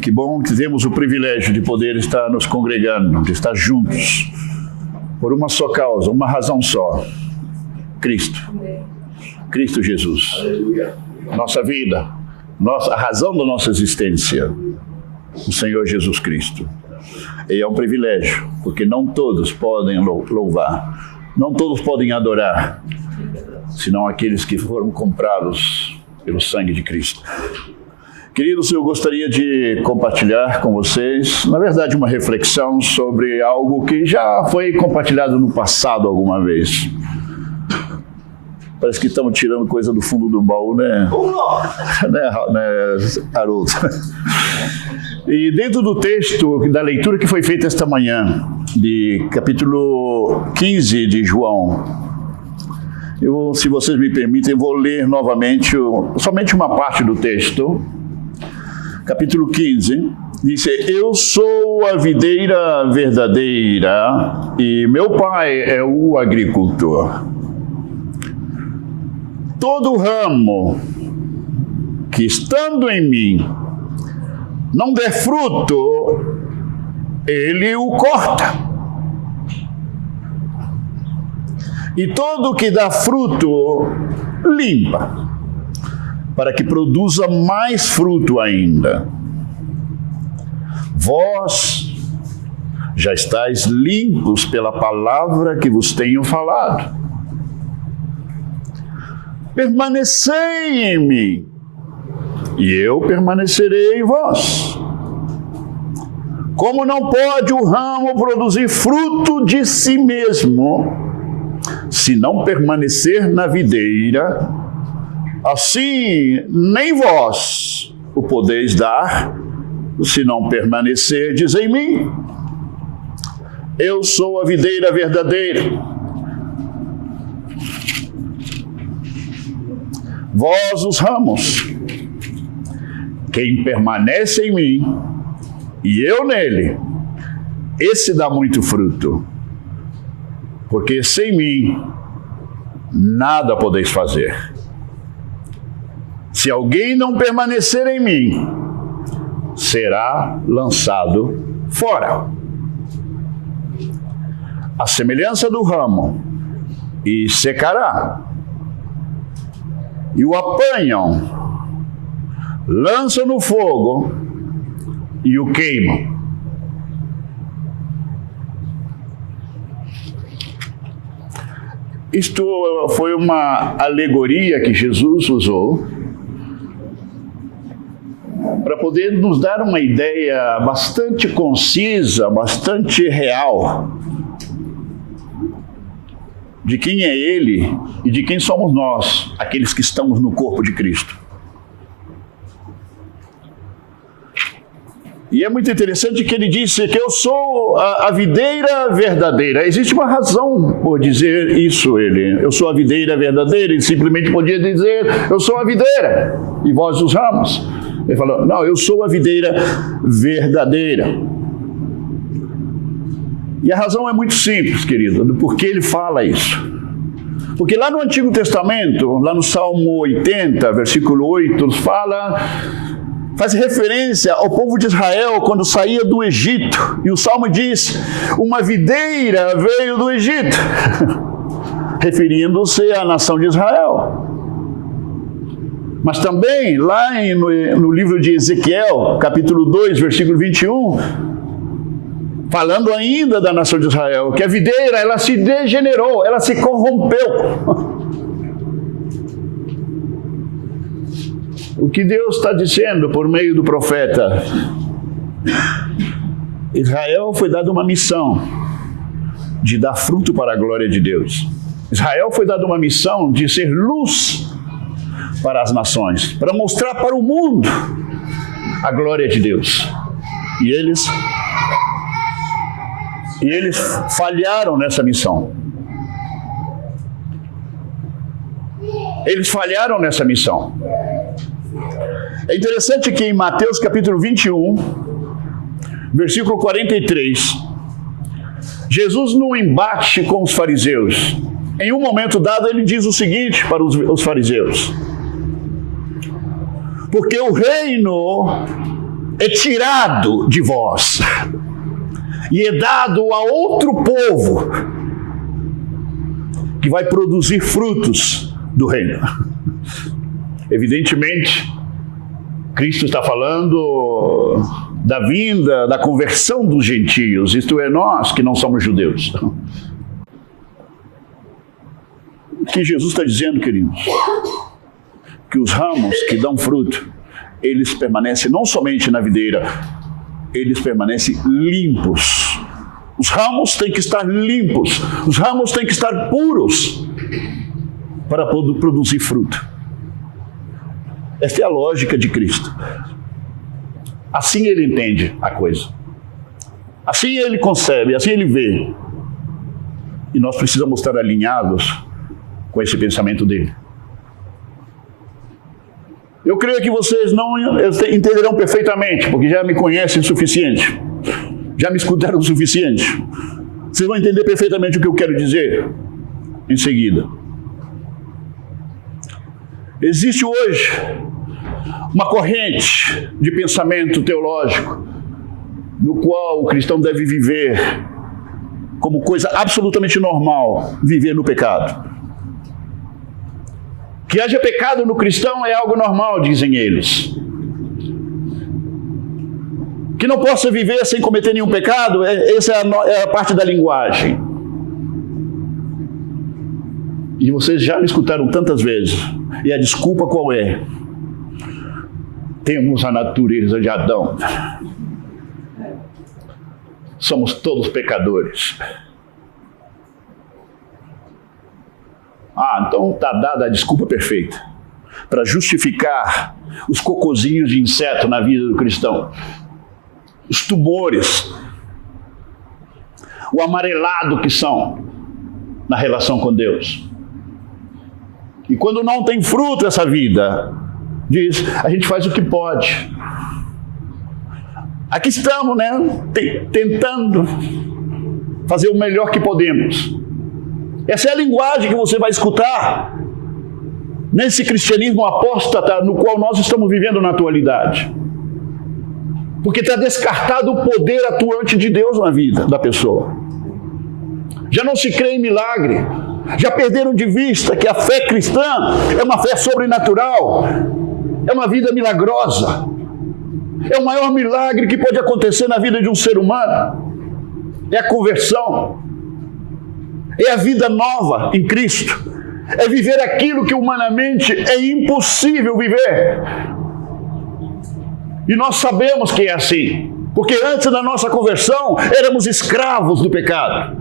Que bom que temos o privilégio de poder estar nos congregando, de estar juntos, por uma só causa, uma razão só: Cristo Jesus. Nossa vida, a razão da nossa existência, o Senhor Jesus Cristo. E é um privilégio, porque não todos podem louvar, não todos podem adorar, senão aqueles que foram comprados pelo sangue de Cristo. Queridos, eu gostaria de compartilhar com vocês, na verdade, uma reflexão sobre algo que já foi compartilhado no passado alguma vez. Parece que estamos tirando coisa do fundo do baú, né? né, Haroldo? E dentro do texto, da leitura que foi feita esta manhã, de capítulo 15 de João, eu, se vocês me permitem, vou ler novamente somente uma parte do texto. Capítulo 15, diz: eu sou a videira verdadeira e meu pai é o agricultor. Todo ramo que estando em mim não der fruto, ele o corta. E todo que dá fruto, limpa, para que produza mais fruto ainda. Vós já estáis limpos pela palavra que vos tenho falado. Permanecei em mim, e eu permanecerei em vós. Como não pode o ramo produzir fruto de si mesmo, se não permanecer na videira, assim nem vós o podeis dar, se não permanecerdes em mim. Eu sou a videira verdadeira. Vós os ramos. Quem permanece em mim e eu nele, esse dá muito fruto. Porque sem mim nada podeis fazer. Se alguém não permanecer em mim, será lançado fora. A semelhança do ramo, e secará. E o apanham, lançam no fogo e o queimam. Isto foi uma alegoria que Jesus usou para poder nos dar uma ideia bastante concisa, bastante real de quem é Ele e de quem somos nós, aqueles que estamos no corpo de Cristo. E é muito interessante que ele disse que eu sou a videira verdadeira. Existe uma razão por dizer isso, eu sou a videira verdadeira. Ele simplesmente podia dizer, eu sou a videira e vós os ramos. Ele falou, não, eu sou a videira verdadeira. E a razão é muito simples, querido, do porquê ele fala isso. Porque lá no Antigo Testamento, lá no Salmo 80, versículo 8, faz referência ao povo de Israel quando saía do Egito. E o Salmo diz, uma videira veio do Egito, referindo-se à nação de Israel. Mas também, lá no livro de Ezequiel, capítulo 2, versículo 21, falando ainda da nação de Israel, que a videira, ela se degenerou, ela se corrompeu. O que Deus está dizendo por meio do profeta? Israel foi dado uma missão de dar fruto para a glória de Deus. Israel foi dado uma missão de ser luz para as nações, para mostrar para o mundo a glória de Deus. E eles falharam nessa missão. Eles falharam nessa missão. É interessante que em Mateus capítulo 21, versículo 43, Jesus, num embate com os fariseus, em um momento dado ele diz o seguinte para os fariseus: porque o reino é tirado de vós e é dado a outro povo que vai produzir frutos do reino. Evidentemente, Cristo está falando da vinda, da conversão dos gentios, isto é, nós que não somos judeus. O que Jesus está dizendo, queridos? Que os ramos que dão fruto, eles permanecem não somente na videira, eles permanecem limpos. Os ramos têm que estar limpos, os ramos têm que estar puros para produzir fruto. Esta é a lógica de Cristo. Assim ele entende a coisa. Assim ele concebe, assim ele vê. E nós precisamos estar alinhados com esse pensamento dele. Eu creio que vocês não entenderão perfeitamente, porque já me conhecem o suficiente. Já me escutaram o suficiente. Vocês vão entender perfeitamente o que eu quero dizer em seguida. Existe hoje uma corrente de pensamento teológico no qual o cristão deve viver como coisa absolutamente normal, viver no pecado. Que haja pecado no cristão é algo normal, dizem eles. Que não possa viver sem cometer nenhum pecado, essa é a parte da linguagem. E vocês já me escutaram tantas vezes. E a desculpa qual é? Temos a natureza de Adão. Somos todos pecadores. Então está dada a desculpa perfeita para justificar os cocôzinhos de inseto na vida do cristão, os tumores, o amarelado que são na relação com Deus. E quando não tem fruto essa vida, diz, a gente faz o que pode. Aqui estamos, né, tentando fazer o melhor que podemos. Essa é a linguagem que você vai escutar nesse cristianismo apóstata no qual nós estamos vivendo na atualidade. Porque está descartado o poder atuante de Deus na vida da pessoa. Já não se crê em milagre. Já perderam de vista que a fé cristã é uma fé sobrenatural. É uma vida milagrosa. É o maior milagre que pode acontecer na vida de um ser humano. É a conversão. É a vida nova em Cristo. É viver aquilo que humanamente é impossível viver. E nós sabemos que é assim. Porque antes da nossa conversão, éramos escravos do pecado.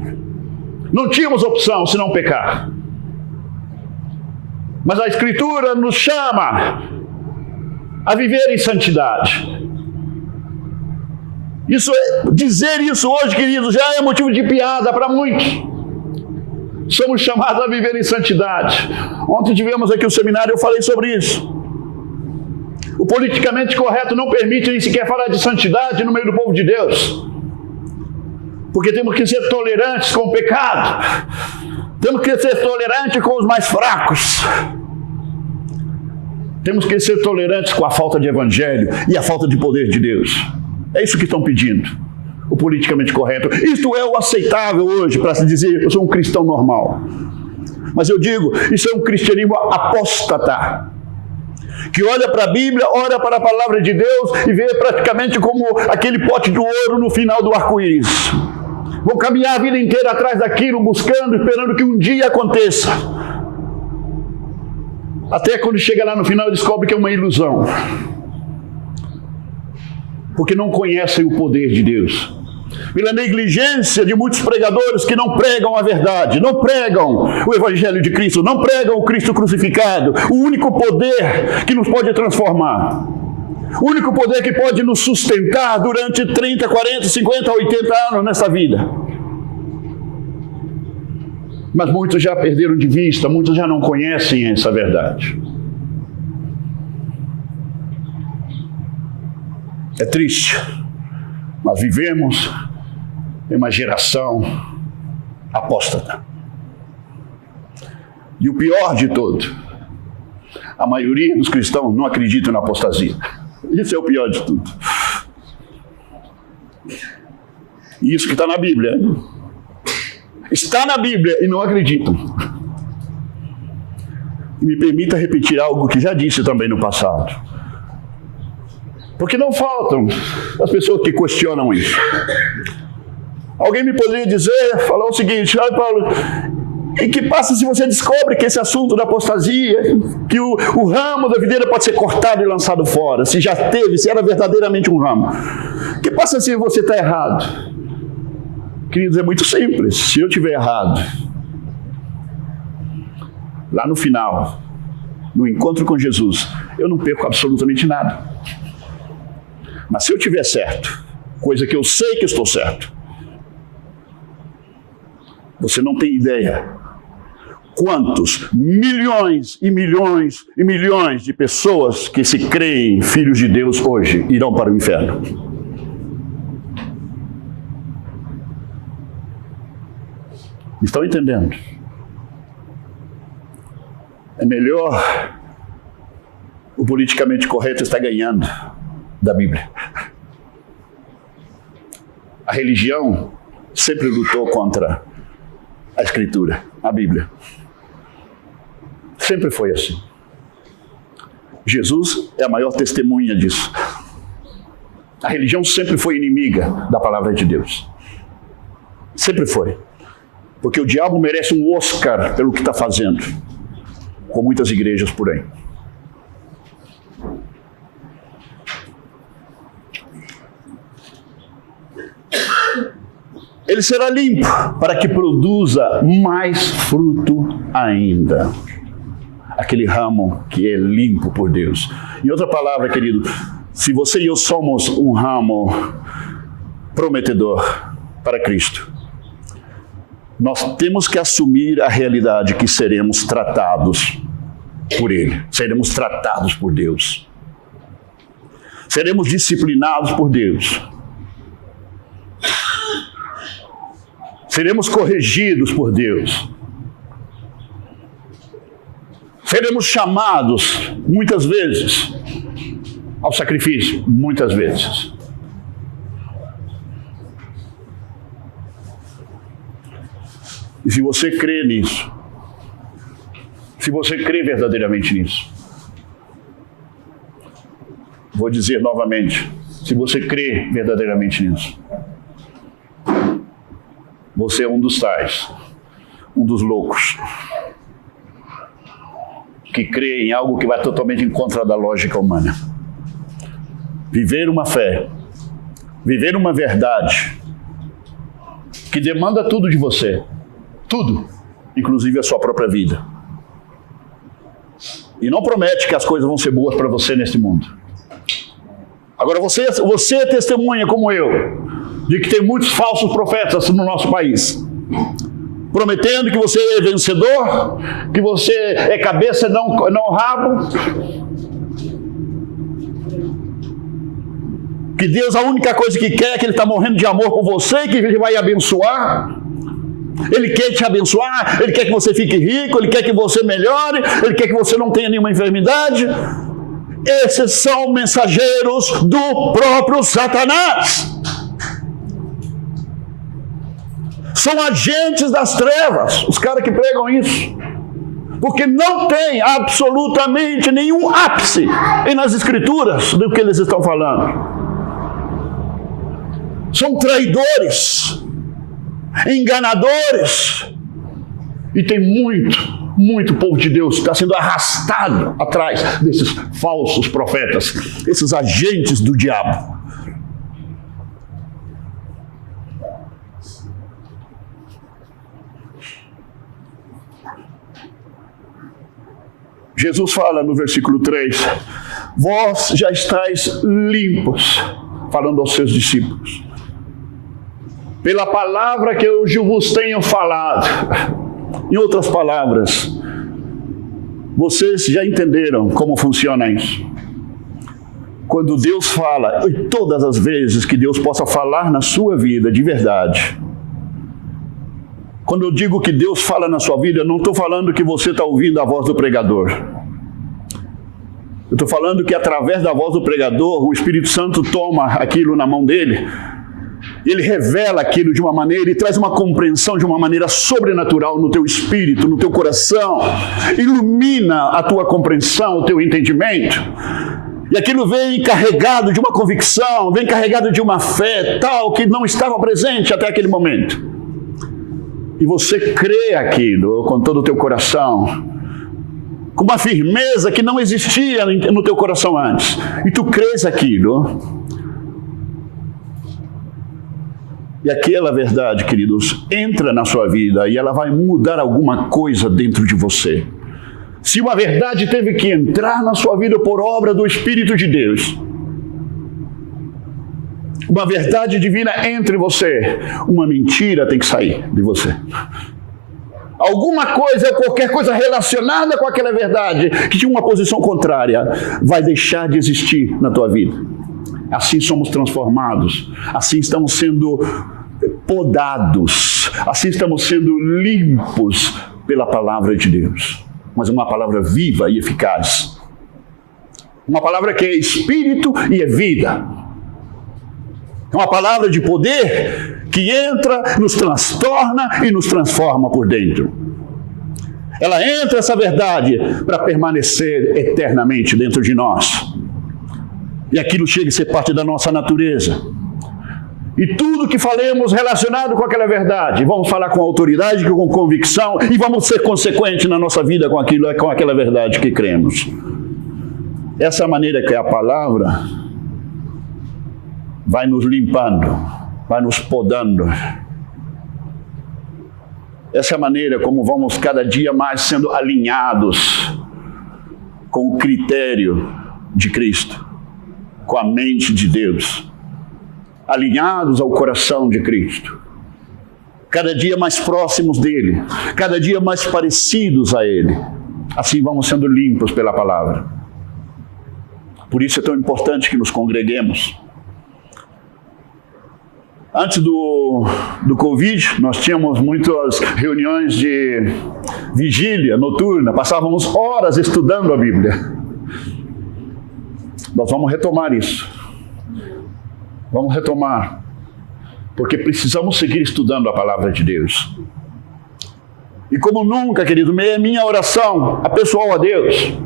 Não tínhamos opção senão pecar. Mas a Escritura nos chama a viver em santidade. Dizer isso hoje, queridos, já é motivo de piada para muitos. Somos chamados a viver em santidade. Ontem tivemos aqui o seminário e eu falei sobre isso. O politicamente correto não permite nem sequer falar de santidade no meio do povo de Deus. Porque temos que ser tolerantes com o pecado. Temos que ser tolerantes com os mais fracos. Temos que ser tolerantes com a falta de evangelho e a falta de poder de Deus. É isso que estão pedindo. O politicamente correto. Isto é o aceitável hoje para se dizer, eu sou um cristão normal. Mas eu digo, isso é um cristianismo apóstata. Que olha para a Bíblia, olha para a palavra de Deus e vê praticamente como aquele pote de ouro no final do arco-íris. Vão caminhar a vida inteira atrás daquilo, buscando, esperando que um dia aconteça. Até quando chega lá no final descobre que é uma ilusão. Porque não conhecem o poder de Deus. Pela negligência de muitos pregadores que não pregam a verdade, não pregam o Evangelho de Cristo, não pregam o Cristo crucificado, o único poder que nos pode transformar, o único poder que pode nos sustentar durante 30, 40, 50, 80 anos nessa vida. Mas muitos já perderam de vista, muitos já não conhecem essa verdade. É triste, mas vivemos em uma geração apóstata. E o pior de tudo, a maioria dos cristãos não acredita na apostasia. Isso é o pior de tudo. Isso que está na Bíblia. Está na Bíblia e não acreditam. Me permita repetir algo que já disse também no passado. Porque não faltam as pessoas que questionam isso. Alguém me poderia dizer, falar o seguinte: olha, Paulo, e que passa se você descobre que esse assunto da apostasia, que o ramo da videira pode ser cortado e lançado fora, se já teve, se era verdadeiramente um ramo. Que passa se você está errado? Queridos, é muito simples. Se eu estiver errado, lá no final, no encontro com Jesus, eu não perco absolutamente nada. Mas se eu estiver certo, coisa que eu sei que estou certo, você não tem ideia quantos milhões e milhões e milhões de pessoas que se creem filhos de Deus hoje irão para o inferno. Estão entendendo? É melhor o politicamente correto estar ganhando da Bíblia. A religião sempre lutou contra a Escritura, a Bíblia. Sempre foi assim. Jesus é a maior testemunha disso. A religião sempre foi inimiga da palavra de Deus. Sempre foi. Porque o diabo merece um Oscar pelo que está fazendo, com muitas igrejas por aí. Ele será limpo para que produza mais fruto ainda. Aquele ramo que é limpo por Deus. Em outra palavra, querido, se você e eu somos um ramo prometedor para Cristo, nós temos que assumir a realidade que seremos tratados por Ele. Seremos tratados por Deus. Seremos disciplinados por Deus. Seremos corrigidos por Deus. Seremos chamados, muitas vezes, ao sacrifício, muitas vezes. E se você crê nisso, se você crê verdadeiramente nisso, vou dizer novamente, se você crê verdadeiramente nisso, você é um dos tais, um dos loucos, que crê em algo que vai totalmente em contra da lógica humana. Viver uma fé, viver uma verdade, que demanda tudo de você, tudo, inclusive a sua própria vida. E não promete que as coisas vão ser boas para você neste mundo. Agora você é testemunha como eu, de que tem muitos falsos profetas no nosso país, prometendo que você é vencedor, que você é cabeça, não rabo, que Deus, a única coisa que quer é que Ele está morrendo de amor por você, que Ele vai abençoar. Ele quer te abençoar, Ele quer que você fique rico, Ele quer que você melhore, Ele quer que você não tenha nenhuma enfermidade. Esses são mensageiros do próprio Satanás. São agentes das trevas, os caras que pregam isso. Porque não tem absolutamente nenhum ápice nas Escrituras do que eles estão falando. São traidores, enganadores, e tem muito povo de Deus que está sendo arrastado atrás desses falsos profetas, esses agentes do diabo. Jesus fala no versículo 3, vós já estáis limpos, falando aos seus discípulos, pela palavra que eu vos tenho falado. Em outras palavras, vocês já entenderam como funciona isso. Quando Deus fala, e todas as vezes que Deus possa falar na sua vida de verdade. Quando eu digo que Deus fala na sua vida, eu não estou falando que você está ouvindo a voz do pregador. Eu estou falando que através da voz do pregador, o Espírito Santo toma aquilo na mão dele Ele revela aquilo de uma maneira e traz uma compreensão de uma maneira sobrenatural no teu espírito, no teu coração. Ilumina a tua compreensão, o teu entendimento. E aquilo vem carregado de uma convicção, vem carregado de uma fé tal que não estava presente até aquele momento. E você crê aquilo com todo o teu coração, com uma firmeza que não existia no teu coração antes. E tu crês aquilo. E aquela verdade, queridos, entra na sua vida e ela vai mudar alguma coisa dentro de você. Se uma verdade teve que entrar na sua vida por obra do Espírito de Deus, uma verdade divina entra em você, uma mentira tem que sair de você. Alguma coisa, qualquer coisa relacionada com aquela verdade, que tinha uma posição contrária, vai deixar de existir na tua vida. Assim somos transformados, assim estamos sendo podados, assim estamos sendo limpos pela palavra de Deus. Mas uma palavra viva e eficaz. Uma palavra que é espírito e é vida. É uma palavra de poder que entra, nos transtorna e nos transforma por dentro. Ela entra, essa verdade, para permanecer eternamente dentro de nós. E aquilo chega a ser parte da nossa natureza. E tudo que falemos relacionado com aquela verdade, vamos falar com autoridade, com convicção, e vamos ser consequentes na nossa vida com aquela verdade que cremos. Essa maneira que a palavra vai nos limpando, vai nos podando. Essa é a maneira como vamos cada dia mais sendo alinhados com o critério de Cristo, com a mente de Deus, alinhados ao coração de Cristo, cada dia mais próximos dele, cada dia mais parecidos a ele. Assim vamos sendo limpos pela palavra. Por isso é tão importante que nos congreguemos. Antes do Covid, nós tínhamos muitas reuniões de vigília noturna, passávamos horas estudando a Bíblia. Nós vamos retomar isso. Vamos retomar, porque precisamos seguir estudando a palavra de Deus. E como nunca, querido, é minha oração, a pessoal a Deus.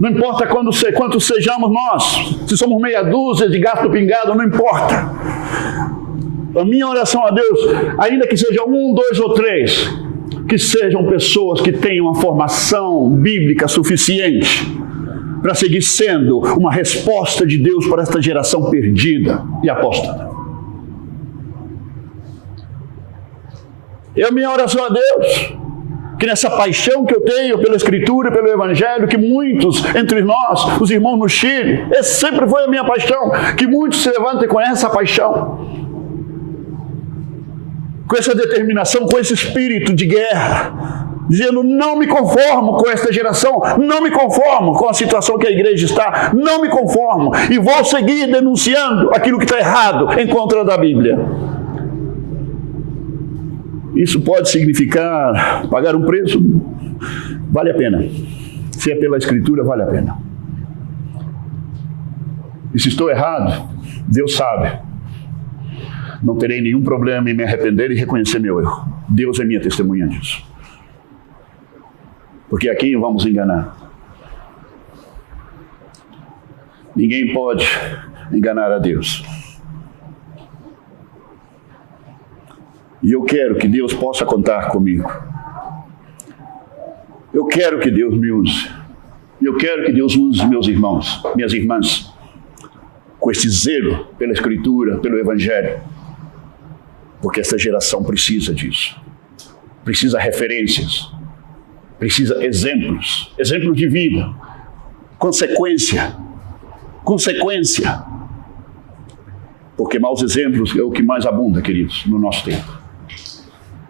Não importa quantos sejamos nós, se somos meia dúzia de gato pingado, não importa. A minha oração a Deus, ainda que seja 1, 2 ou 3, que sejam pessoas que tenham uma formação bíblica suficiente para seguir sendo uma resposta de Deus para esta geração perdida e apóstata. É a minha oração a Deus, que nessa paixão que eu tenho pela Escritura, pelo Evangelho, que muitos entre nós, os irmãos no Chile, essa sempre foi a minha paixão, que muitos se levantem com essa paixão, com essa determinação, com esse espírito de guerra, dizendo: não me conformo com esta geração, não me conformo com a situação que a igreja está, não me conformo, e vou seguir denunciando aquilo que está errado em contra da Bíblia. Isso pode significar pagar um preço, vale a pena. Se é pela Escritura, vale a pena. E se estou errado, Deus sabe. Não terei nenhum problema em me arrepender e reconhecer meu erro. Deus é minha testemunha disso. Porque a quem vamos enganar? Ninguém pode enganar a Deus. E eu quero que Deus possa contar comigo. Eu quero que Deus me use. Eu quero que Deus use meus irmãos, minhas irmãs, com esse zelo pela Escritura, pelo Evangelho. Porque essa geração precisa disso. Precisa referências. Precisa exemplos. Exemplos de vida. Consequência. Porque maus exemplos é o que mais abunda, queridos, no nosso tempo.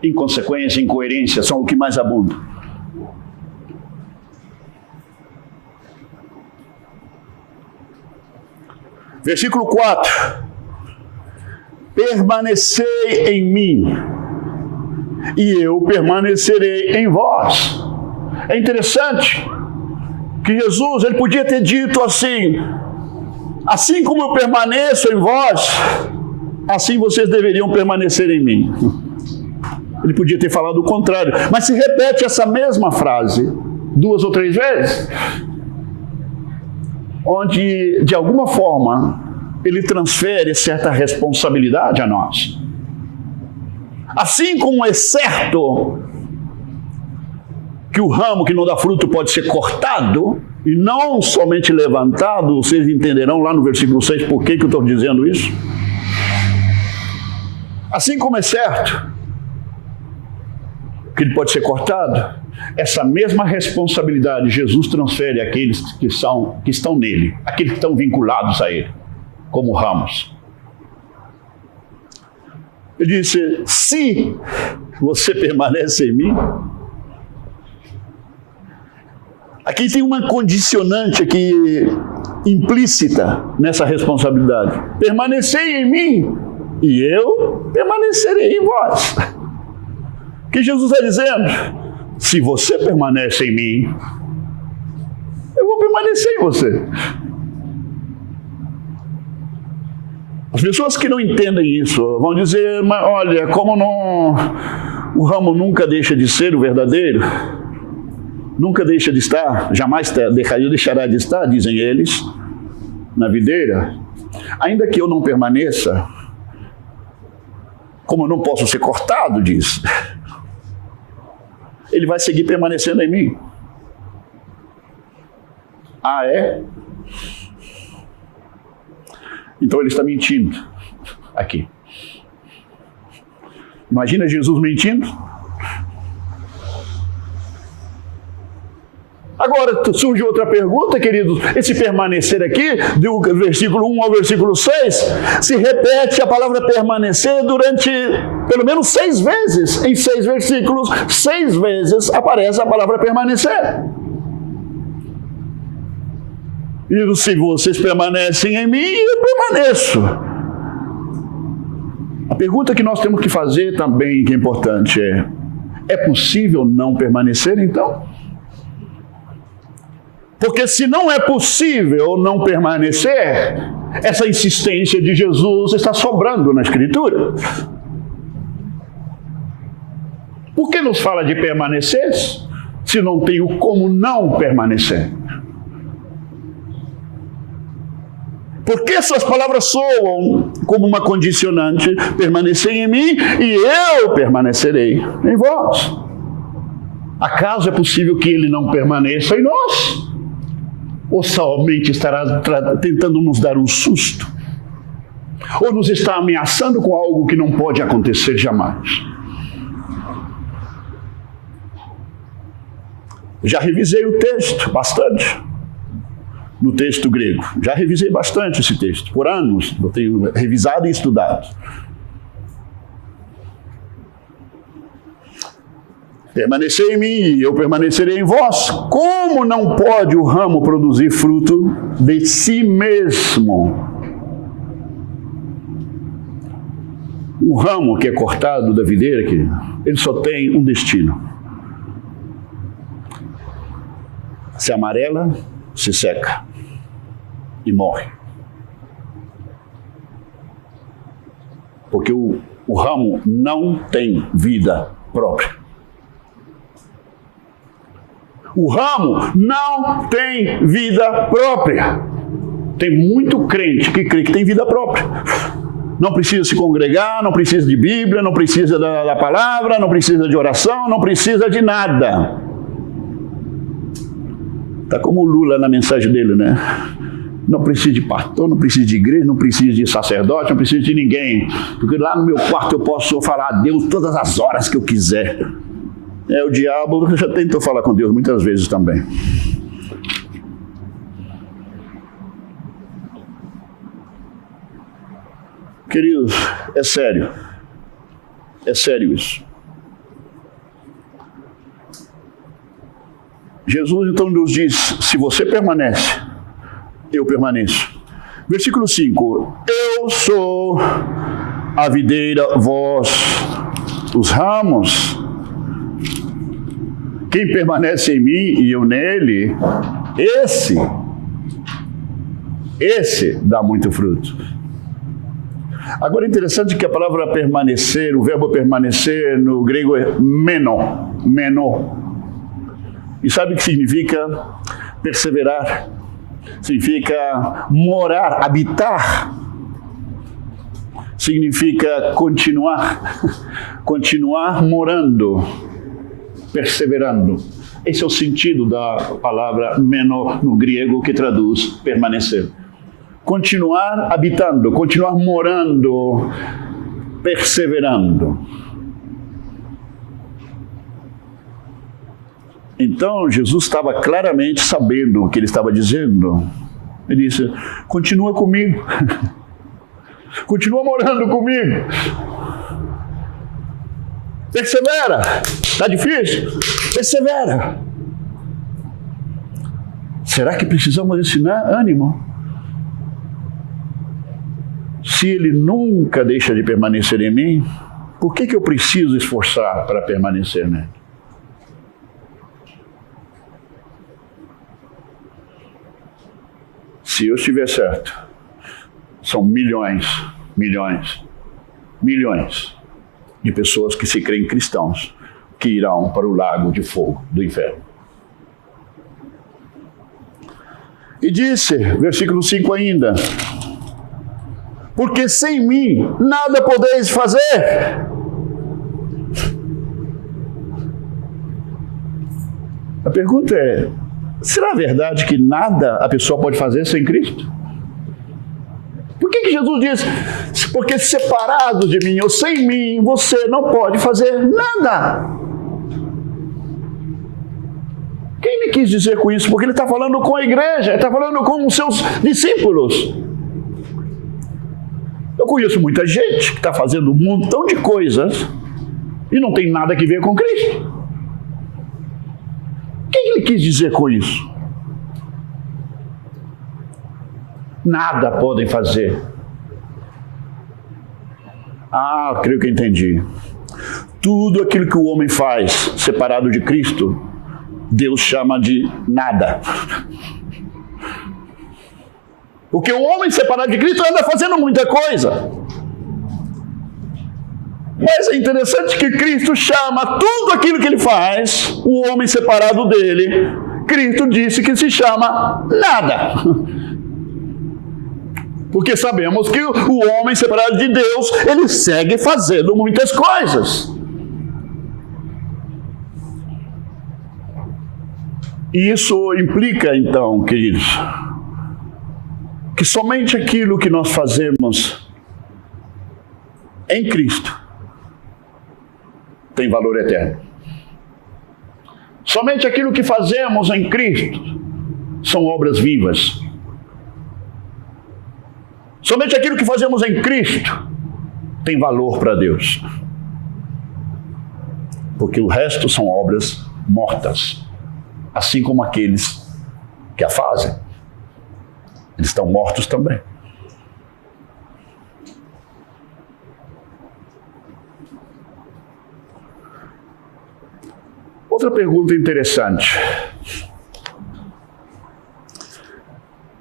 Inconsequência, incoerência são o que mais abunda. Versículo 4. Permanecei em mim, e eu permanecerei em vós. É interessante que Jesus, ele podia ter dito assim: assim como eu permaneço em vós, assim vocês deveriam permanecer em mim. Ele podia ter falado o contrário, mas se repete essa mesma frase 2 ou 3 vezes, onde, de alguma forma, ele transfere certa responsabilidade a nós. Assim como é certo que o ramo que não dá fruto pode ser cortado e não somente levantado, vocês entenderão lá no versículo 6 por que eu estou dizendo isso. Assim como é certo que ele pode ser cortado, essa mesma responsabilidade Jesus transfere àqueles que estão nele, aqueles que estão vinculados a ele, como ramos. Ele disse, se você permanece em mim. Aqui tem uma condicionante aqui implícita nessa responsabilidade. Permanecei em mim e eu permanecerei em vós. O que Jesus está dizendo? Se você permanece em mim, eu vou permanecer em você. As pessoas que não entendem isso vão dizer, mas olha, como não, o ramo nunca deixa de ser o verdadeiro, nunca deixa de estar, jamais deixará de estar, dizem eles, na videira. Ainda que eu não permaneça, como eu não posso ser cortado disso, ele vai seguir permanecendo em mim. Ah, é? Então ele está mentindo aqui. Imagina Jesus mentindo. Agora surge outra pergunta, queridos. Esse permanecer aqui, do versículo 1 ao versículo 6, se repete a palavra permanecer durante pelo menos 6 vezes. Em 6 versículos, 6 vezes aparece a palavra permanecer. E se vocês permanecem em mim, eu permaneço. A pergunta que nós temos que fazer também, que é importante, é possível não permanecer então? Porque se não é possível não permanecer, essa insistência de Jesus está sobrando na Escritura. Por que nos fala de permanecer, se não tenho como não permanecer? Porque essas palavras soam como uma condicionante, permanecer em mim e eu permanecerei em vós. Acaso é possível que ele não permaneça em nós? Ou somente estará tentando nos dar um susto? Ou nos está ameaçando com algo que não pode acontecer jamais? Já revisei o texto bastante. No texto grego. Já revisei bastante esse texto. Por anos eu tenho revisado e estudado. Permanecei em mim e eu permanecerei em vós. Como não pode o ramo produzir fruto de si mesmo? O ramo que é cortado da videira, ele só tem um destino. Se amarela, se seca e morre. Porque o ramo não tem vida própria. O ramo não tem vida própria. Tem muito crente que crê que tem vida própria. Não precisa se congregar, não precisa de Bíblia, não precisa da palavra, não precisa de oração, não precisa de nada. Está como o Lula na mensagem dele, né? Não precisa de pastor, não precisa de igreja, não precisa de sacerdote, não precisa de ninguém. Porque lá no meu quarto eu posso falar a Deus todas as horas que eu quiser. O diabo já tentou falar com Deus muitas vezes também. Queridos, é sério. É sério isso. Jesus então nos diz, se você permanece, eu permaneço. Versículo 5, eu sou a videira, vós os ramos. Quem permanece em mim e eu nele, esse dá muito fruto. Agora é interessante que a palavra permanecer, o verbo permanecer no grego é meno. E sabe o que significa perseverar? Significa morar, habitar. Significa continuar morando, perseverando. Esse é o sentido da palavra meno no grego, que traduz permanecer. Continuar habitando, continuar morando, perseverando. Então, Jesus estava claramente sabendo o que ele estava dizendo. Ele disse, continua comigo. Continua morando comigo. Persevera. Está difícil? Persevera. Será que precisamos ensinar ânimo? Se ele nunca deixa de permanecer em mim, por que eu preciso esforçar para permanecer nele? Se eu estiver certo, são milhões de pessoas que se creem cristãos que irão para o lago de fogo do inferno. E disse, versículo 5 ainda, porque sem mim nada podeis fazer. A pergunta é, será verdade que nada a pessoa pode fazer sem Cristo? Por que Jesus diz, porque separado de mim ou sem mim, você não pode fazer nada? Quem ele quis dizer com isso? Porque ele está falando com a igreja, ele está falando com os seus discípulos. Eu conheço muita gente que está fazendo um montão de coisas e não tem nada a ver com Cristo. O que ele quis dizer com isso? Nada podem fazer. Creio que entendi. Tudo aquilo que o homem faz separado de Cristo, Deus chama de nada. Porque o homem separado de Cristo anda fazendo muita coisa. Mas é interessante que Cristo chama tudo aquilo que ele faz, o homem separado dele, Cristo disse que se chama nada. Porque sabemos que o homem separado de Deus, ele segue fazendo muitas coisas. E isso implica, então, queridos, que somente aquilo que nós fazemos em Cristo tem valor eterno. Somente aquilo que fazemos em Cristo são obras vivas. Somente aquilo que fazemos em Cristo tem valor para Deus. Porque o resto são obras mortas, assim como aqueles que a fazem. Eles estão mortos também. Outra pergunta interessante.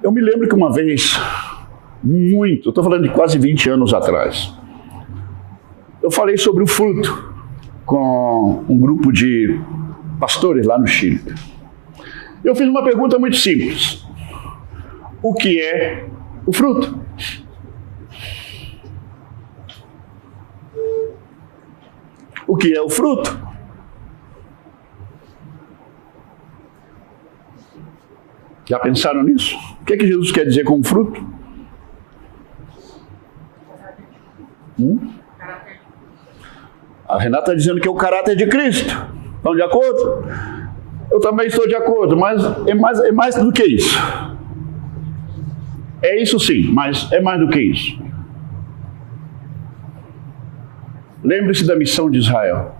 Eu me lembro que uma vez, eu estou falando de quase 20 anos atrás, eu falei sobre o fruto com um grupo de pastores lá no Chile. Eu fiz uma pergunta muito simples. O que é o fruto? O que é o fruto? Já pensaram nisso? O que é que Jesus quer dizer com fruto? A Renata está dizendo que é o caráter de Cristo. Estão de acordo? Eu também estou de acordo, mas é mais do que isso. É isso sim, mas é mais do que isso. Lembre-se da missão de Israel.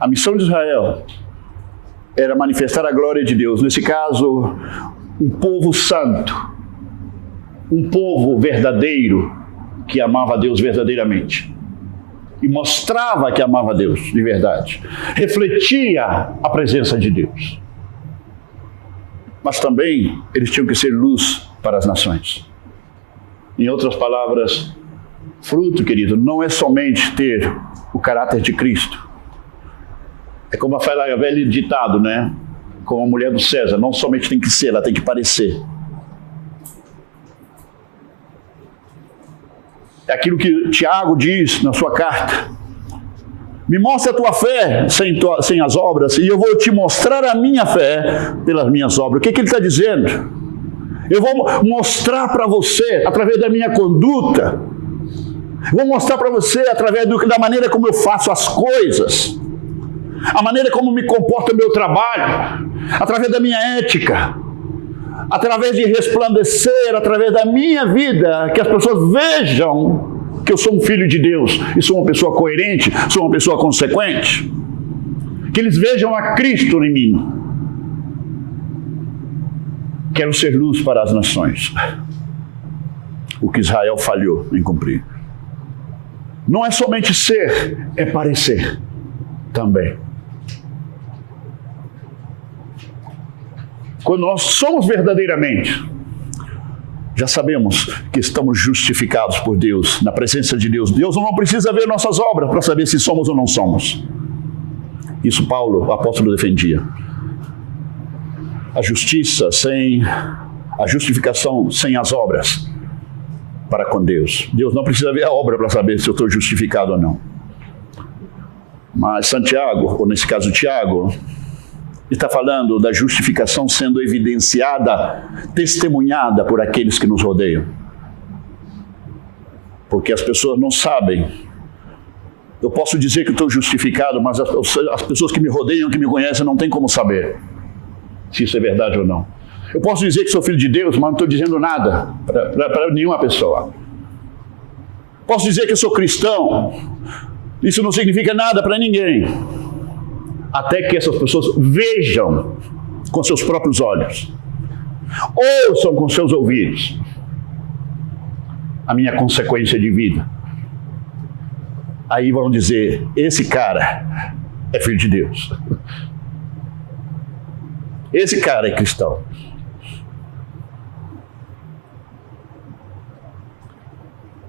A missão de Israel era manifestar a glória de Deus. Nesse caso, um povo santo, um povo verdadeiro que amava a Deus verdadeiramente. E mostrava que amava a Deus de verdade. Refletia a presença de Deus. Mas também eles tinham que ser luz para as nações. Em outras palavras, fruto, querido, não é somente ter o caráter de Cristo. É como fala o velho ditado, né? Como a mulher do César, não somente tem que ser, ela tem que parecer. É aquilo que Tiago diz na sua carta. Me mostra a tua fé sem as obras, e eu vou te mostrar a minha fé pelas minhas obras. O que ele está dizendo? Eu vou mostrar para você, através da minha conduta. Vou mostrar para você, através da maneira como eu faço as coisas. A maneira como me comporta o meu trabalho. Através da minha ética. Através de resplandecer, através da minha vida, que as pessoas vejam que eu sou um filho de Deus e sou uma pessoa coerente, sou uma pessoa consequente. Que eles vejam a Cristo em mim. Quero ser luz para as nações. O que Israel falhou em cumprir. Não é somente ser, é parecer também. Quando nós somos verdadeiramente, já sabemos que estamos justificados por Deus, na presença de Deus. Deus não precisa ver nossas obras para saber se somos ou não somos. Isso Paulo, o apóstolo, defendia. A justiça sem a justificação sem as obras para com Deus. Deus não precisa ver a obra para saber se eu estou justificado ou não. Mas Santiago, ou nesse caso Tiago, está falando da justificação sendo evidenciada, testemunhada por aqueles que nos rodeiam. Porque as pessoas não sabem. Eu posso dizer que estou justificado, mas as pessoas que me rodeiam, que me conhecem, não têm como saber se isso é verdade ou não. Eu posso dizer que sou filho de Deus, mas não estou dizendo nada para nenhuma pessoa. Posso dizer que eu sou cristão, isso não significa nada para ninguém. Até que essas pessoas vejam com seus próprios olhos, ouçam com seus ouvidos a minha consequência de vida. Aí vão dizer, esse cara é filho de Deus. Esse cara é cristão.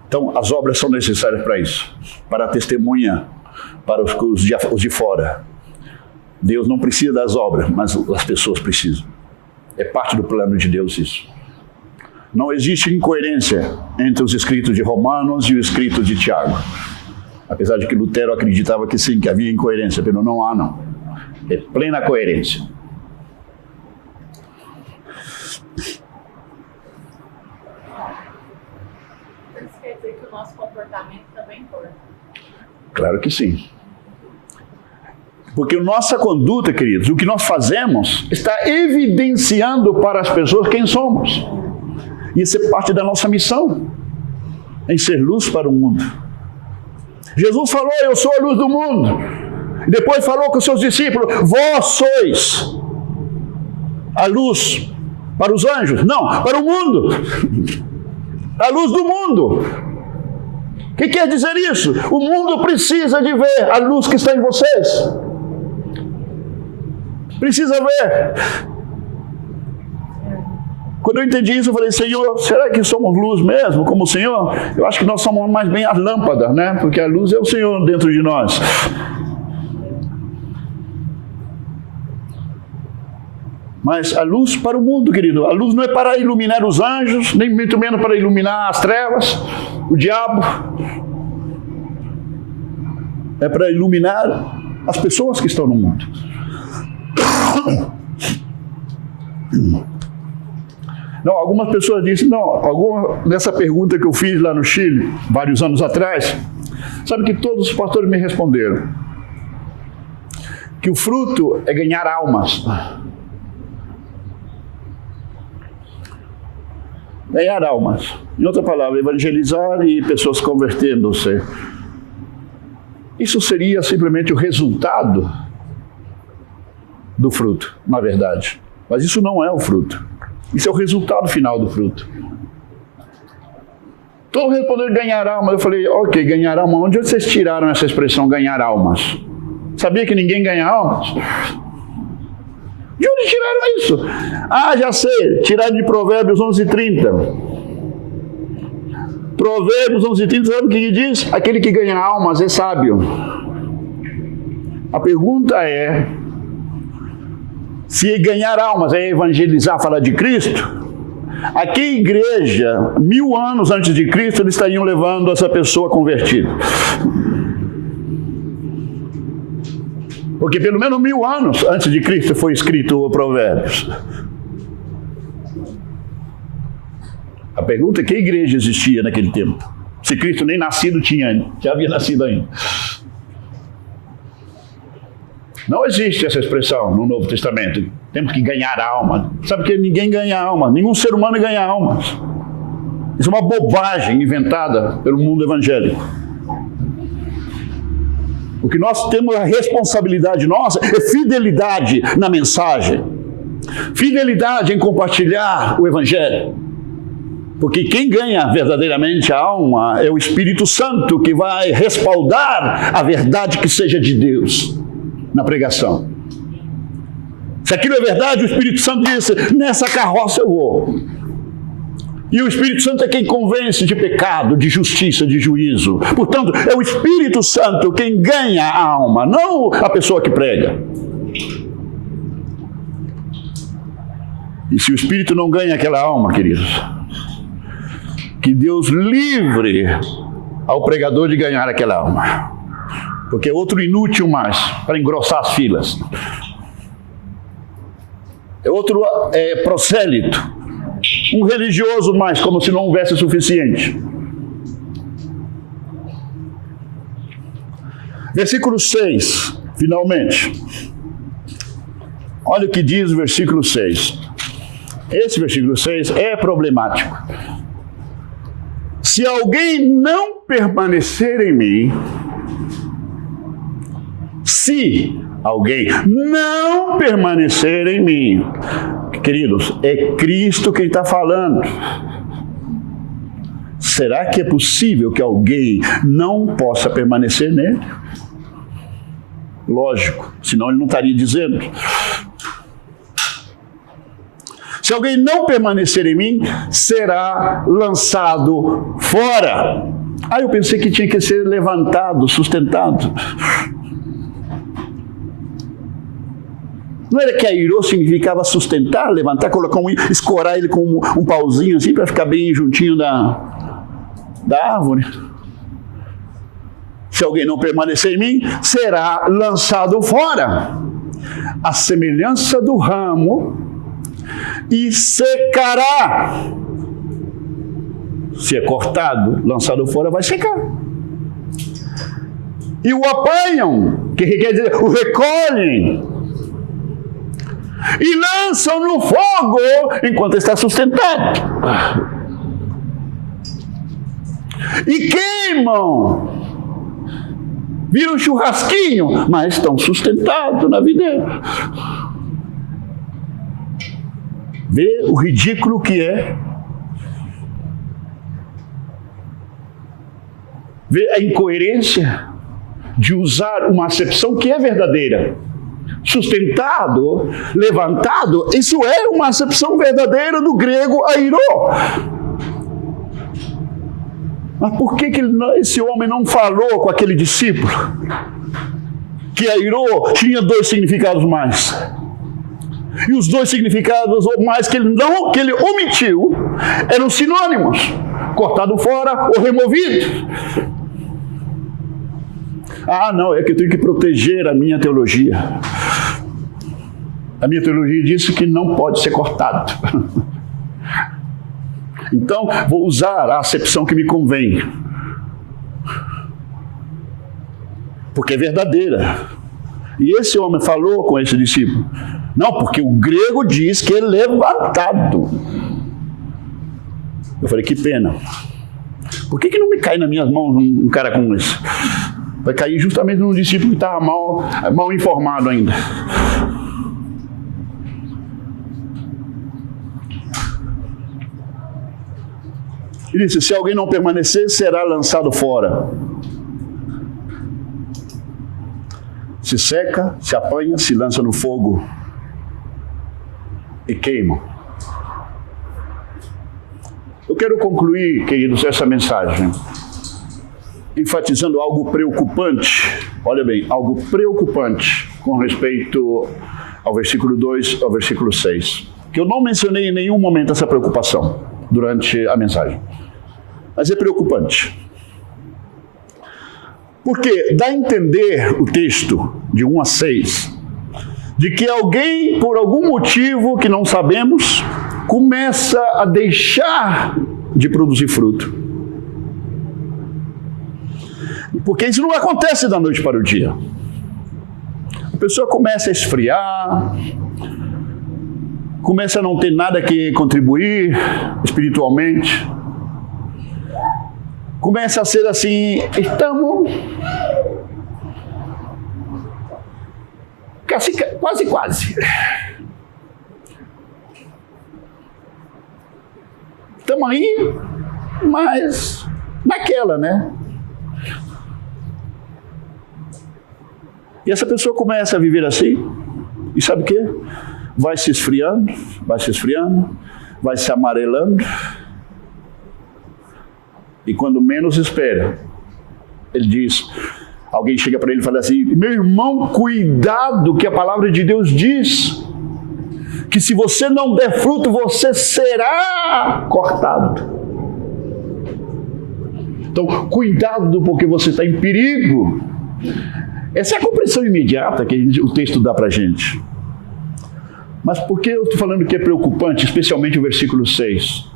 Então, as obras são necessárias para isso, para a testemunha, para os de fora. Deus não precisa das obras, mas as pessoas precisam. É parte do plano de Deus isso. Não existe incoerência entre os escritos de Romanos e o escrito de Tiago. Apesar de que Lutero acreditava que sim, que havia incoerência, mas não há não. É plena coerência. Isso quer dizer que o nosso comportamento também importa? Claro que sim. Porque a nossa conduta, queridos, o que nós fazemos, está evidenciando para as pessoas quem somos. E isso é parte da nossa missão, em ser luz para o mundo. Jesus falou, eu sou a luz do mundo. E depois falou com os seus discípulos, vós sois a luz para os anjos. Não, para o mundo. A luz do mundo. O que quer dizer isso? O mundo precisa de ver a luz que está em vocês. Precisa ver. Quando eu entendi isso, eu falei, Senhor, será que somos luz mesmo, como o Senhor? Eu acho que nós somos mais bem as lâmpadas, né? Porque a luz é o Senhor dentro de nós. Mas a luz para o mundo, querido. A luz não é para iluminar os anjos, nem muito menos para iluminar as trevas, o diabo. É para iluminar as pessoas que estão no mundo. Não, algumas pessoas dizem, nessa pergunta que eu fiz lá no Chile, vários anos atrás, sabe que todos os pastores me responderam que o fruto é ganhar almas. Ganhar almas. Em outra palavra, evangelizar e pessoas convertendo-se. Isso seria simplesmente o resultado do fruto, na verdade. Mas isso não é o fruto. Isso é o resultado final do fruto. Todos responderam ganhar alma. Eu falei, ok, ganhar alma. Onde vocês tiraram essa expressão ganhar almas? Sabia que ninguém ganha almas? De onde tiraram isso? Ah, já sei. Tiraram de Provérbios 11:30. Provérbios 11:30, sabe o que diz? Aquele que ganha almas é sábio. A pergunta é, se ganhar almas é evangelizar, falar de Cristo, a que igreja, 1000 anos antes de Cristo, eles estariam levando essa pessoa convertida? Porque pelo menos 1000 anos antes de Cristo foi escrito o Provérbios. A pergunta é que igreja existia naquele tempo? Se Cristo nem nascido tinha, já havia nascido ainda. Não existe essa expressão no Novo Testamento. Temos que ganhar alma. Sabe que ninguém ganha alma. Nenhum ser humano ganha almas. Isso é uma bobagem inventada pelo mundo evangélico. O que nós temos, a responsabilidade nossa, é fidelidade na mensagem. Fidelidade em compartilhar o Evangelho. Porque quem ganha verdadeiramente a alma é o Espírito Santo, que vai respaldar a verdade que seja de Deus na pregação. Se aquilo é verdade, o Espírito Santo diz, nessa carroça eu vou. E o Espírito Santo é quem convence de pecado, de justiça, de juízo. Portanto, é o Espírito Santo quem ganha a alma, não a pessoa que prega. E se o Espírito não ganha aquela alma, queridos, que Deus livre ao pregador de ganhar aquela alma. Porque é outro inútil mais, para engrossar as filas. É outro prosélito. Um religioso mais, como se não houvesse o suficiente. Versículo 6, finalmente. Olha o que diz o versículo 6. Esse versículo 6 é problemático. Se alguém não permanecer em mim, se alguém não permanecer em mim, queridos, é Cristo quem está falando. Será que é possível que alguém não possa permanecer nele? Lógico, senão ele não estaria dizendo. Se alguém não permanecer em mim, será lançado fora. Eu pensei que tinha que ser levantado, sustentado. Não era que airou significava sustentar, levantar, colocar escorar ele com um pauzinho assim para ficar bem juntinho da árvore? Se alguém não permanecer em mim, será lançado fora, a semelhança do ramo, e secará. Se é cortado, lançado fora, vai secar. E o apanham, que quer dizer, o recolhem, e lançam no fogo enquanto está sustentado. E queimam. Viram um churrasquinho, mas estão sustentados na videira. Vê o ridículo que é. Vê a incoerência de usar uma acepção que é verdadeira. Sustentado, levantado, isso é uma acepção verdadeira do grego airô. Mas por que esse homem não falou com aquele discípulo? Que airô tinha 2 significados mais. E os 2 significados mais que ele omitiu eram sinônimos: cortado fora ou removido. Não, é que eu tenho que proteger a minha teologia. A minha teologia diz que não pode ser cortado. Então, vou usar a acepção que me convém. Porque é verdadeira. E esse homem falou com esse discípulo. Não, porque o grego diz que é levantado. Eu falei, que pena. Por que não me cai nas minhas mãos um cara como esse? Vai cair justamente num discípulo que estava mal informado ainda. Ele disse, se alguém não permanecer, será lançado fora. Se seca, se apanha, se lança no fogo e queima. Eu quero concluir, queridos, essa mensagem enfatizando algo preocupante, olha bem, algo preocupante com respeito ao versículo 2 ao versículo 6, que eu não mencionei em nenhum momento essa preocupação durante a mensagem, mas é preocupante. Porque dá a entender o texto de 1 a 6, de que alguém, por algum motivo que não sabemos, começa a deixar de produzir fruto. Porque isso não acontece da noite para o dia. A pessoa começa a esfriar, começa a não ter nada que contribuir espiritualmente, começa a ser assim, estamos quase. Estamos aí, mas naquela, né? E essa pessoa começa a viver assim, e sabe o quê? Vai se esfriando, vai se amarelando, e quando menos espera, ele diz, alguém chega para ele e fala assim, meu irmão, cuidado que a palavra de Deus diz, que se você não der fruto, você será cortado. Então, cuidado porque você está em perigo. Essa é a compreensão imediata que o texto dá para a gente. Mas por que eu estou falando que é preocupante, especialmente o versículo 6?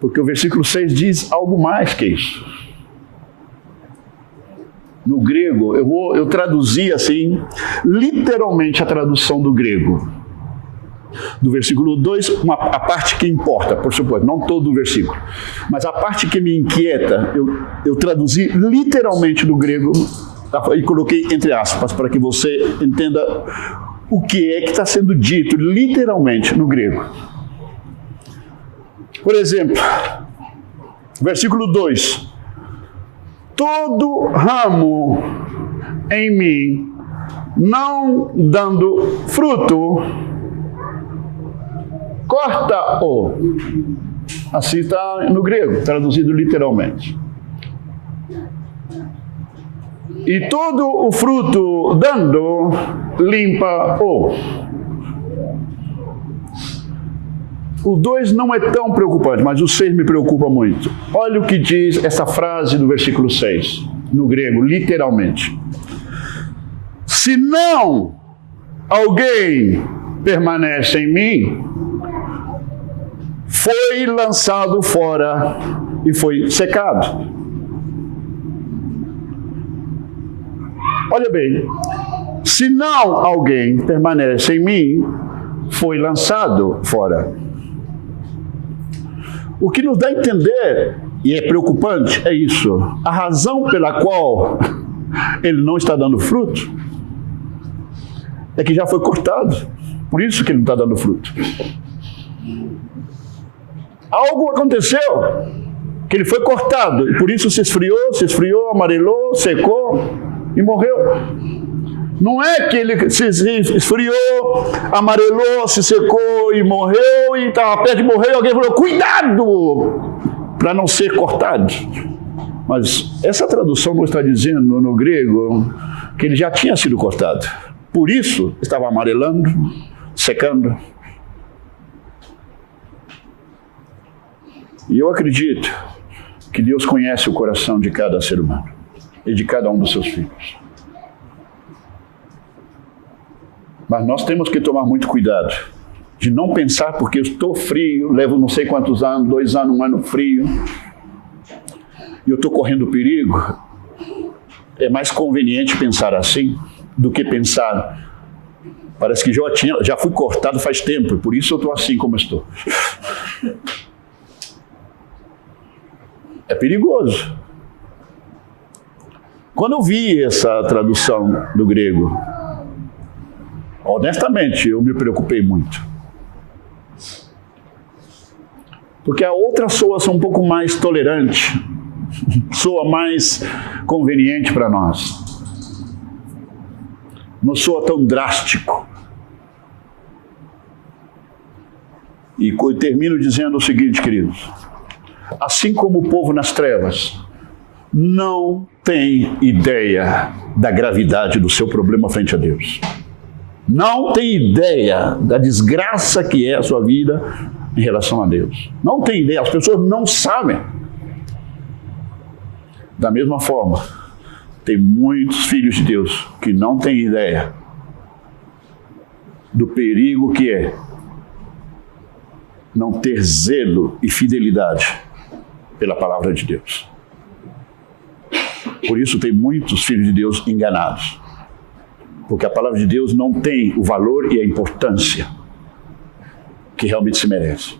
Porque o versículo 6 diz algo mais que isso. No grego, eu traduzi assim, literalmente a tradução do grego. Do versículo 2, a parte que importa, por suposto, não todo o versículo. Mas a parte que me inquieta, eu traduzi literalmente do grego e coloquei entre aspas, para que você entenda o que é que está sendo dito literalmente no grego. Por exemplo, versículo 2. Todo ramo em mim não dando fruto, corta-o. Assim está no grego, traduzido literalmente. E todo o fruto dando, limpa-o. O 2 não é tão preocupante, mas o 6 me preocupa muito. Olha o que diz essa frase do versículo 6, no grego, literalmente. Se não alguém permanece em mim, foi lançado fora e foi secado. Olha bem, se não alguém permanece em mim, foi lançado fora. O que nos dá a entender, e é preocupante, é isso. A razão pela qual ele não está dando fruto é que já foi cortado. Por isso que ele não está dando fruto. Algo aconteceu, que ele foi cortado, e por isso se esfriou, amarelou, secou e morreu. Não é que ele se esfriou, amarelou, se secou e morreu, e estava perto de morrer, e alguém falou, cuidado, para não ser cortado. Mas essa tradução não está dizendo no grego que ele já tinha sido cortado. Por isso, estava amarelando, secando. E eu acredito que Deus conhece o coração de cada ser humano e de cada um dos seus filhos. Mas nós temos que tomar muito cuidado de não pensar porque eu estou frio, levo não sei quantos anos, 2 anos, 1 ano frio, e eu estou correndo perigo. É mais conveniente pensar assim do que pensar, parece que já fui cortado faz tempo, e por isso eu estou assim como estou. É perigoso. Quando eu vi essa tradução do grego, honestamente, eu me preocupei muito. Porque a outra soa um pouco mais tolerante, soa mais conveniente para nós. Não soa tão drástico. E termino dizendo o seguinte, queridos. Assim como o povo nas trevas não tem ideia da gravidade do seu problema frente a Deus. Não tem ideia da desgraça que é a sua vida em relação a Deus. Não tem ideia, as pessoas não sabem. Da mesma forma, tem muitos filhos de Deus que não têm ideia do perigo que é não ter zelo e fidelidade pela palavra de Deus. Por isso tem muitos filhos de Deus enganados. Porque a palavra de Deus não tem o valor e a importância que realmente se merece.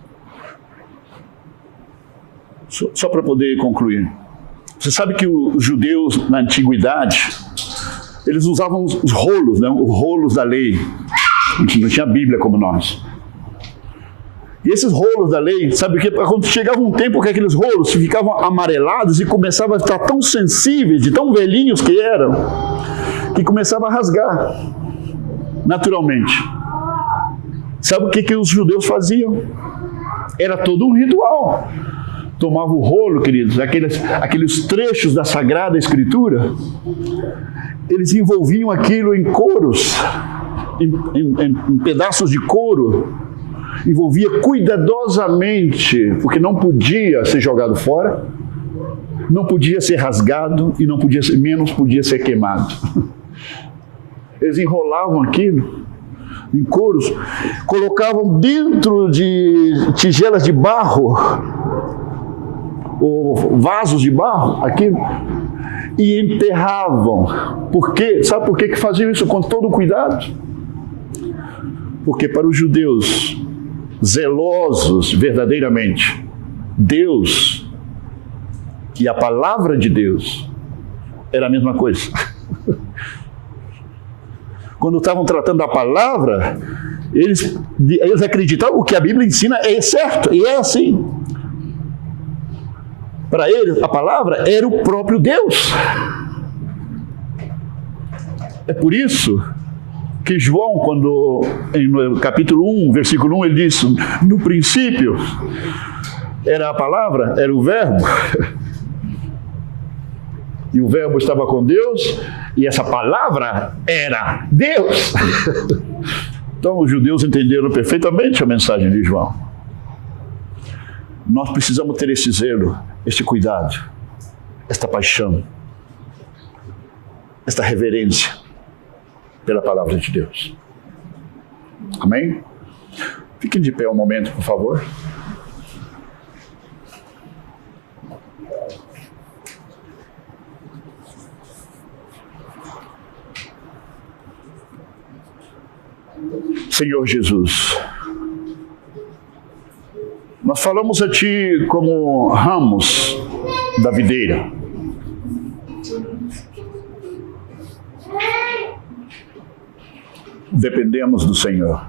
Só para poder concluir. Você sabe que os judeus na antiguidade, eles usavam os rolos, né? Os rolos da lei. Não tinha Bíblia como nós. E esses rolos da lei, sabe que quando chegava um tempo que aqueles rolos ficavam amarelados e começavam a estar tão sensíveis, de tão velhinhos que eram, que começava a rasgar, naturalmente. Sabe o que os judeus faziam? Era todo um ritual. Tomava o rolo, queridos, aqueles trechos da Sagrada Escritura, eles envolviam aquilo em couros, em pedaços de couro, envolvia cuidadosamente, porque não podia ser jogado fora, não podia ser rasgado e menos podia ser queimado. Eles enrolavam aquilo em couros, colocavam dentro de tigelas de barro, ou vasos de barro, aquilo, e enterravam. Por quê? Sabe por que faziam isso com todo cuidado? Porque para os judeus zelosos verdadeiramente, Deus e a palavra de Deus era a mesma coisa. Quando estavam tratando a palavra, eles acreditavam o que a Bíblia ensina é certo, e é assim. Para eles, a palavra era o próprio Deus. É por isso que João, quando no capítulo 1, versículo 1, ele diz: no princípio era a palavra, era o verbo, e o verbo estava com Deus, e essa palavra era Deus. Então os judeus entenderam perfeitamente a mensagem de João. Nós precisamos ter esse zelo, este cuidado, esta paixão, esta reverência pela palavra de Deus. Amém? Fiquem de pé um momento, por favor. Senhor Jesus, nós falamos a Ti como ramos da videira. Dependemos do Senhor.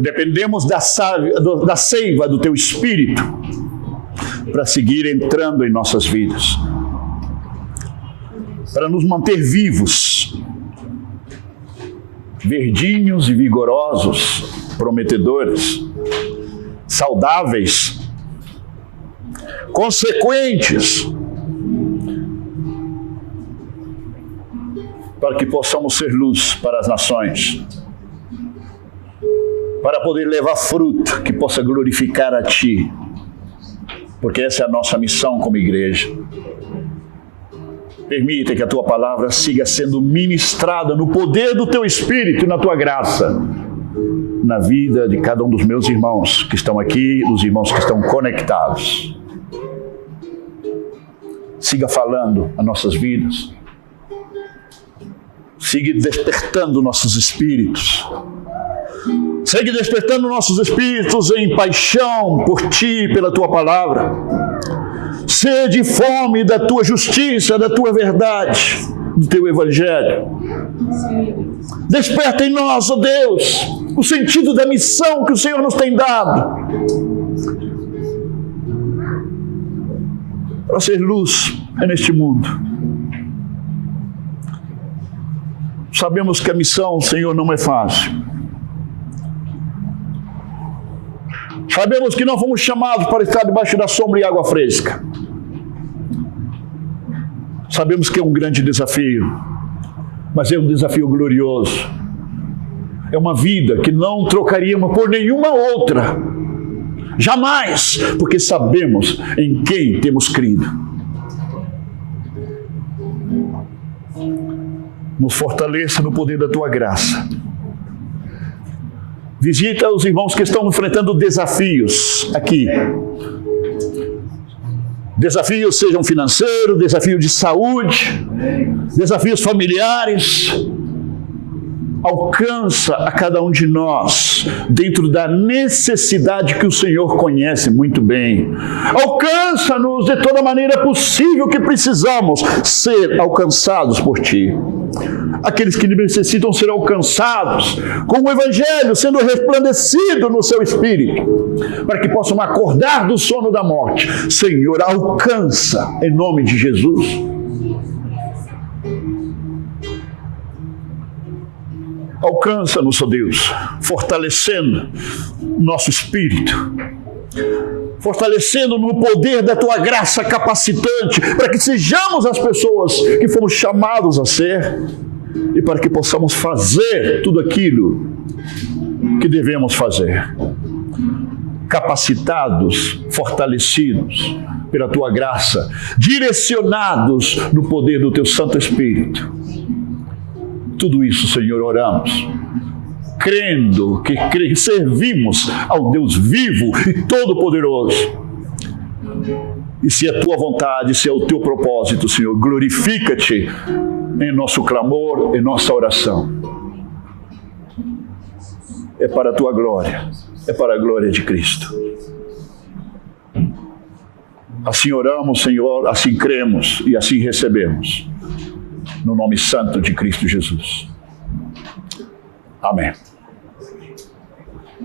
Dependemos da seiva do Teu Espírito para seguir entrando em nossas vidas, para nos manter vivos, verdinhos e vigorosos, prometedores, saudáveis, consequentes, para que possamos ser luz para as nações, para poder levar fruto que possa glorificar a Ti, porque essa é a nossa missão como igreja. Permita que a Tua palavra siga sendo ministrada no poder do Teu Espírito e na Tua graça, na vida de cada um dos meus irmãos que estão aqui, dos irmãos que estão conectados. Siga falando as nossas vidas. Siga despertando nossos espíritos. Siga despertando nossos espíritos em paixão por Ti, pela Tua palavra. Sede e fome da Tua justiça, da Tua verdade, do Teu Evangelho. Desperta em nós, ó Deus, o sentido da missão que o Senhor nos tem dado, para ser luz neste mundo. Sabemos que a missão, Senhor, não é fácil. Sabemos que não fomos chamados para estar debaixo da sombra e água fresca. Sabemos que é um grande desafio, mas é um desafio glorioso. É uma vida que não trocaríamos por nenhuma outra. Jamais, porque sabemos em quem temos crido. Nos fortaleça no poder da tua graça. Visita os irmãos que estão enfrentando desafios aqui. Desafios sejam financeiros, desafios de saúde, desafios familiares. Alcança a cada um de nós dentro da necessidade que o Senhor conhece muito bem. Alcança-nos de toda maneira possível que precisamos ser alcançados por Ti. Aqueles que necessitam ser alcançados com o Evangelho sendo resplandecido no seu espírito, para que possam acordar do sono da morte. Senhor, alcança em nome de Jesus. Alcança-nos, ó Deus, fortalecendo nosso espírito, fortalecendo no poder da Tua graça capacitante, para que sejamos as pessoas que fomos chamados a ser e para que possamos fazer tudo aquilo que devemos fazer. Capacitados, fortalecidos pela Tua graça, direcionados no poder do Teu Santo Espírito. Tudo isso, Senhor, oramos, crendo que servimos ao Deus vivo e todo-poderoso. E se é a Tua vontade, se é o Teu propósito, Senhor, glorifica-te em nosso clamor, em nossa oração. É para a Tua glória, é para a glória de Cristo. Assim oramos, Senhor, assim cremos e assim recebemos. No nome santo de Cristo Jesus. Amém.